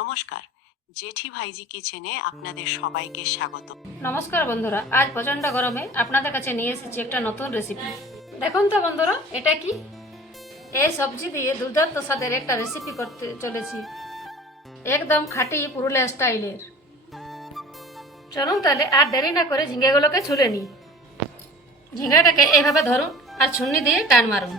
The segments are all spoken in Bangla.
নমস্কার, জেঠি ভাইজি কিচেনে আপনাদের সবাইকে স্বাগত। নমস্কার বন্ধুরা, আজ প্রচণ্ড গরমে আপনাদের কাছে নিয়ে এসেছি একটা নতুন রেসিপি। দেখুন তো বন্ধুরা, এটা কি? এই সবজি দিয়ে দুর্দান্ত স্বাদের একটা রেসিপি করতে চলেছি, একদম খাঁটি পুরুলিয়া স্টাইলের। চলুন তাহলে আর দেরি না করে ঝিঙ্গেগুলোকে ছুলে নিই। ঝিঙ্গাটাকে এইভাবে ধরুন আর ছুন্নি দিয়ে টান মারুন।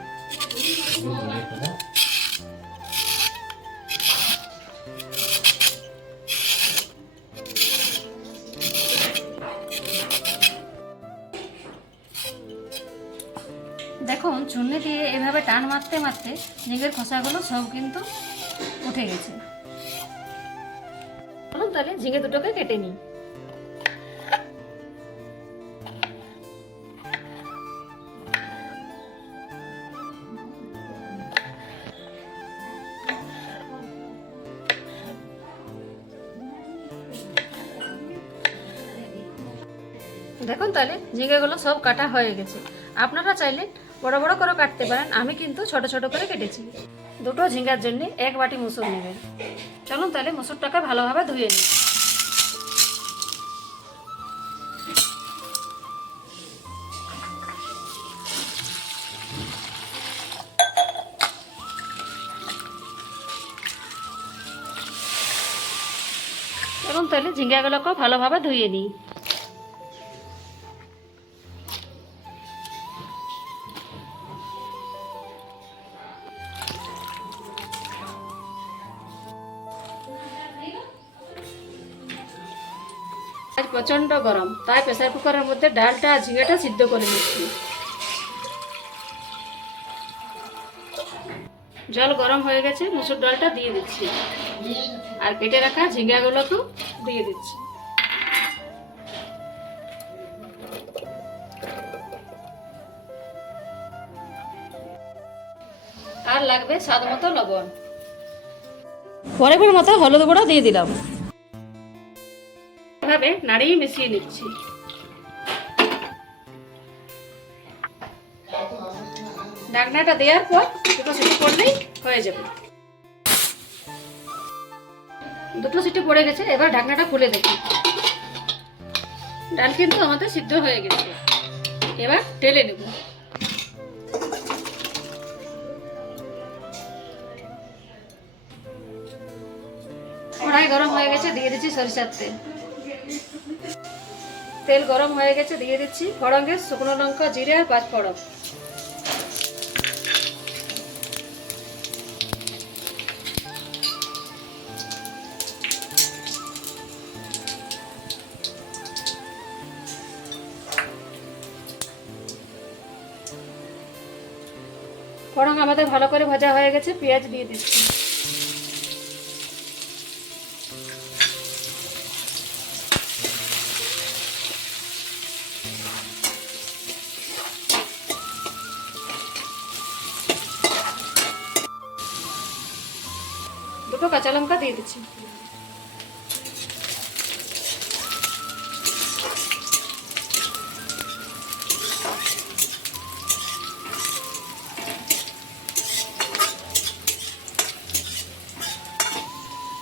দেখুন, ছুন্নি দিয়ে এভাবে টান মারতে মারতে ঝিঙের খোসাগুলো সব কিন্তু উঠে গেছে। চলুন তাহলে ঝিঙে দুটোকে কেটে নিই। দেখুন তাহলে ঝিঙেগুলো সব কাটা হয়ে গেছে। আপনারা চাইলে বড় বড় করে কাটতে পারেন, আমি কিন্তু ছোট ছোট করে কেটেছি। দুটো ঝিঙ্গার জন্য 1 বাটি মসুর নেবেন। চলুন তাহলে মসুরটাকে ভালোভাবে ধুয়ে নিই। চলুন তাহলে ঝিঙ্গাগুলোকে ভালোভাবে ধুয়ে নিই। আজ প্রচন্ড গরম, তাই প্রেসার কুকারের মধ্যে ডালটা আর ঝিঙেটা সিদ্ধ করে নিচ্ছি। জল গরম হয়ে গেছে, মুসুর ডালটা দিয়ে দিচ্ছি আর কেটে রাখা ঝিঙ্গাগুলোকেও দিয়ে দিচ্ছি। আর লাগবে স্বাদ মতো লবণ, পরিমাণ মতো হলুদ গুঁড়ো দিয়ে দিলাম। এভাবে নাড়িয়ে মিশিয়ে নিচ্ছি। ঢাকনাটা দেওয়ার পর দুটো সিটি পড়লেই হয়ে যাবে। দুটো সিটি পড়ে গেছে, এবার ঢাকনাটা খুলে দেখি। ডাল কিন্তু আমাদের সিদ্ধ হয়ে গেছে, এবার ঢেলে নেব। কড়াই গরম হয়ে গেছে, দিয়ে দিচ্ছি সরিষার তেল। তেল গরম হয়ে গেছে, দিয়ে দিচ্ছি ফোড়নে শুকনো লঙ্কা, জিরে আর 5 ফোড়ন। ফোড়ন আমাদের ভালো করে ভাজা হয়ে গেছে, পেঁয়াজ দিয়ে দিচ্ছি। দুটো কাঁচা লঙ্কা দিয়ে দিচ্ছি।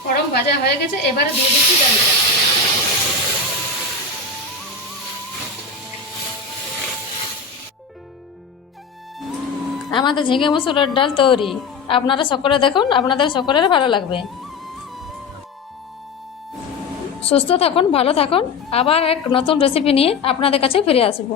ফোড়ন ভাজা হয়ে গেছে, এবারে দিয়ে দিচ্ছি ডালটা। আমাদের ঝিঙে মসুরের ডাল তৈরি। আপনারা সকলে দেখুন, আপনাদের সকলের ভালো লাগবে। সুস্থ থাকুন, ভালো থাকুন। আবার এক নতুন রেসিপি নিয়ে আপনাদের কাছে ফিরে আসবো।